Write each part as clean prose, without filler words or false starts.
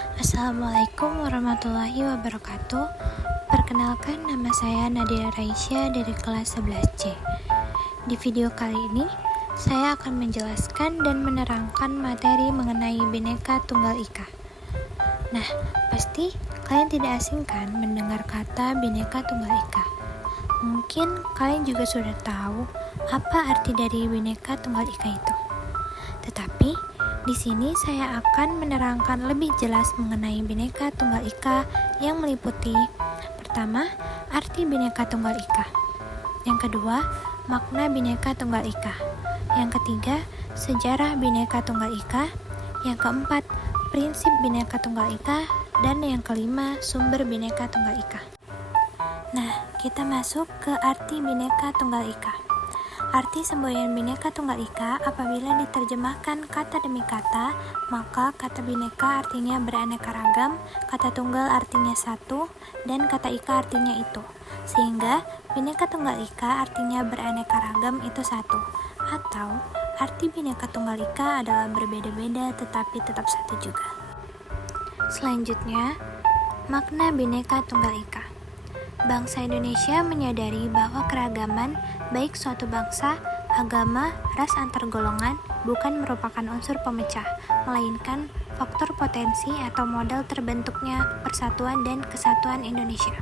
Assalamualaikum warahmatullahi wabarakatuh. Perkenalkan, nama saya Nadia Raisya dari kelas 11C. Di video kali ini, saya akan menjelaskan dan menerangkan materi mengenai Bhinneka Tunggal Ika. Nah, pasti kalian tidak asing kan mendengar kata Bhinneka Tunggal Ika. Mungkin kalian juga sudah tahu apa arti dari Bhinneka Tunggal Ika itu. Tetapi di sini saya akan menerangkan lebih jelas mengenai Bhinneka Tunggal Ika yang meliputi: pertama, arti Bhinneka Tunggal Ika. Yang kedua, makna Bhinneka Tunggal Ika. Yang ketiga, sejarah Bhinneka Tunggal Ika. Yang keempat, prinsip Bhinneka Tunggal Ika. Dan yang kelima, sumber Bhinneka Tunggal Ika. Nah, kita masuk ke arti Bhinneka Tunggal Ika. Arti semboyan Bhinneka Tunggal Ika apabila diterjemahkan kata demi kata, maka kata Bhinneka artinya beraneka ragam, kata tunggal artinya satu, dan kata Ika artinya itu. Sehingga Bhinneka Tunggal Ika artinya beraneka ragam itu satu. Atau arti Bhinneka Tunggal Ika adalah berbeda-beda tetapi tetap satu juga. Selanjutnya, makna Bhinneka Tunggal Ika. Bangsa Indonesia menyadari bahwa keragaman, baik suatu bangsa, agama, ras antar golongan, bukan merupakan unsur pemecah, melainkan faktor potensi atau modal terbentuknya persatuan dan kesatuan Indonesia.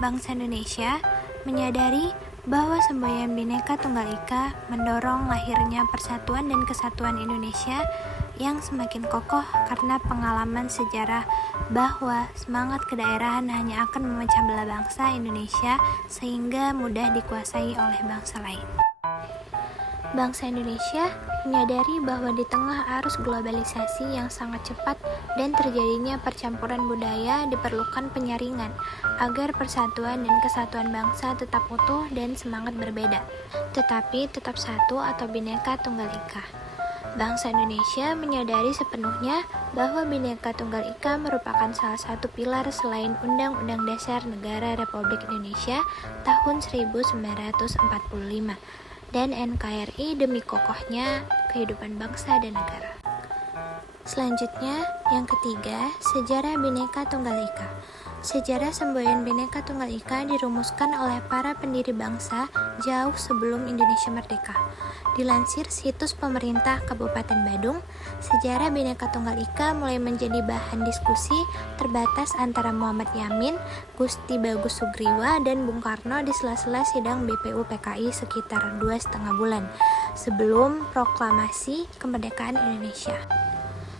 Bangsa Indonesia menyadari bahwa semboyan Bhinneka Tunggal Ika mendorong lahirnya persatuan dan kesatuan Indonesia yang semakin kokoh karena pengalaman sejarah bahwa semangat kedaerahan hanya akan memecah belah bangsa Indonesia sehingga mudah dikuasai oleh bangsa lain. Bangsa Indonesia menyadari bahwa di tengah arus globalisasi yang sangat cepat dan terjadinya percampuran budaya diperlukan penyaringan agar persatuan dan kesatuan bangsa tetap utuh dan semangat berbeda, tetapi tetap satu atau Bhinneka Tunggal Ika. Bangsa Indonesia menyadari sepenuhnya bahwa Bhinneka Tunggal Ika merupakan salah satu pilar selain Undang-Undang Dasar Negara Republik Indonesia tahun 1945 dan NKRI demi kokohnya kehidupan bangsa dan negara. Selanjutnya, yang ketiga, sejarah Bhinneka Tunggal Ika. Sejarah semboyan Bhinneka Tunggal Ika dirumuskan oleh para pendiri bangsa jauh sebelum Indonesia merdeka. Dilansir situs pemerintah Kabupaten Badung, sejarah Bhinneka Tunggal Ika mulai menjadi bahan diskusi terbatas antara Muhammad Yamin, Gusti Bagus Sugriwa, dan Bung Karno di sela-sela sidang BPU PKI sekitar 2,5 bulan sebelum proklamasi kemerdekaan Indonesia.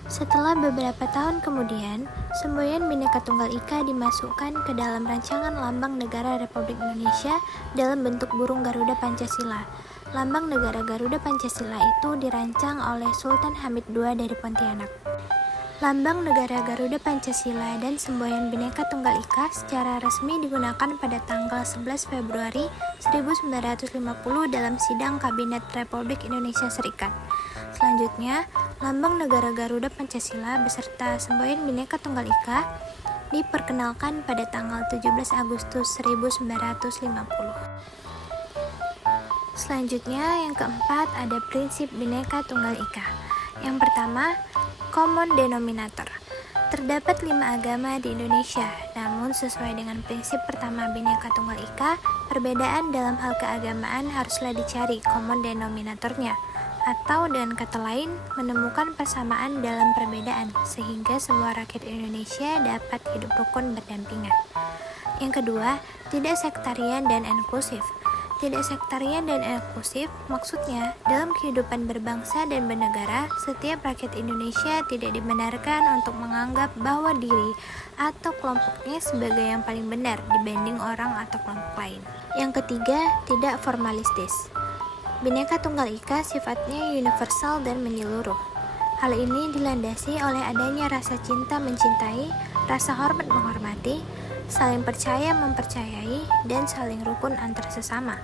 Setelah beberapa tahun kemudian, semboyan Bhinneka Tunggal Ika dimasukkan ke dalam rancangan Lambang Negara Republik Indonesia dalam bentuk burung Garuda Pancasila. Lambang Negara Garuda Pancasila itu dirancang oleh Sultan Hamid II dari Pontianak. Lambang Negara Garuda Pancasila dan semboyan Bhinneka Tunggal Ika secara resmi digunakan pada tanggal 11 Februari 1950 dalam sidang Kabinet Republik Indonesia Serikat. Selanjutnya, Lambang Negara Garuda Pancasila beserta semboyan Bhinneka Tunggal Ika diperkenalkan pada tanggal 17 Agustus 1950. Selanjutnya, yang keempat ada prinsip Bhinneka Tunggal Ika. Yang pertama, common denominator. Terdapat 5 agama di Indonesia, namun sesuai dengan prinsip pertama Bhinneka Tunggal Ika, perbedaan dalam hal keagamaan haruslah dicari common denominatornya, atau dengan kata lain, menemukan persamaan dalam perbedaan, sehingga semua rakyat Indonesia dapat hidup rukun berdampingan. Yang kedua, tidak sektarian dan inklusif. Tidak sektarian dan inklusif maksudnya, dalam kehidupan berbangsa dan bernegara, setiap rakyat Indonesia tidak dibenarkan untuk menganggap bahwa diri atau kelompoknya sebagai yang paling benar dibanding orang atau kelompok lain. Yang ketiga, tidak formalistis. Bhinneka Tunggal Ika sifatnya universal dan menyeluruh. Hal ini dilandasi oleh adanya rasa cinta mencintai, rasa hormat menghormati, saling percaya mempercayai, dan saling rukun antar sesama.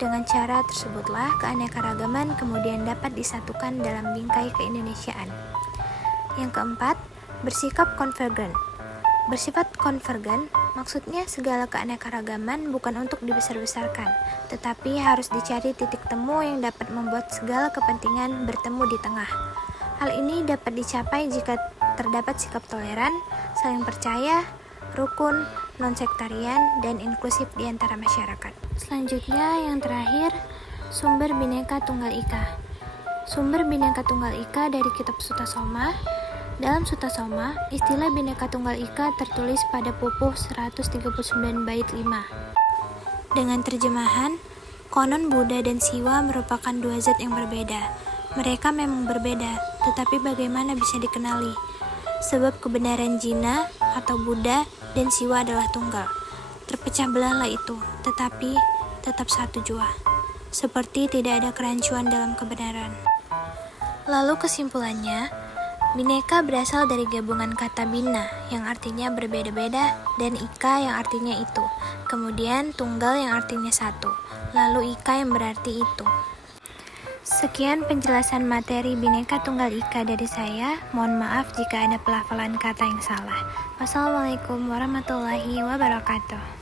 Dengan cara tersebutlah keanekaragaman kemudian dapat disatukan dalam bingkai keindonesiaan. Yang keempat, bersikap konvergen. Bersifat konvergen maksudnya segala keanekaragaman bukan untuk dibesar-besarkan, tetapi harus dicari titik temu yang dapat membuat segala kepentingan bertemu di tengah. Hal ini dapat dicapai jika terdapat sikap toleran, saling percaya, rukun, non-sektarian, dan inklusif di antara masyarakat. Selanjutnya, yang terakhir, sumber Bhinneka Tunggal Ika. Sumber Bhinneka Tunggal Ika dari kitab Sutasoma. Dalam Sutasoma, istilah Bhinneka Tunggal Ika tertulis pada pupuh 139 bait 5. Dengan terjemahan, konon Buddha dan Siwa merupakan dua zat yang berbeda. Mereka memang berbeda, tetapi bagaimana bisa dikenali? Sebab kebenaran Jina atau Buddha dan Siwa adalah tunggal. Terpecah belahlah itu, tetapi tetap satu jua. Seperti tidak ada kerancuan dalam kebenaran. Lalu kesimpulannya, Bhinneka berasal dari gabungan kata Bhinna yang artinya berbeda-beda dan Ika yang artinya itu. Kemudian tunggal yang artinya satu. Lalu Ika yang berarti itu. Sekian penjelasan materi Bhinneka Tunggal Ika dari saya. Mohon maaf jika ada pelafalan kata yang salah. Wassalamualaikum warahmatullahi wabarakatuh.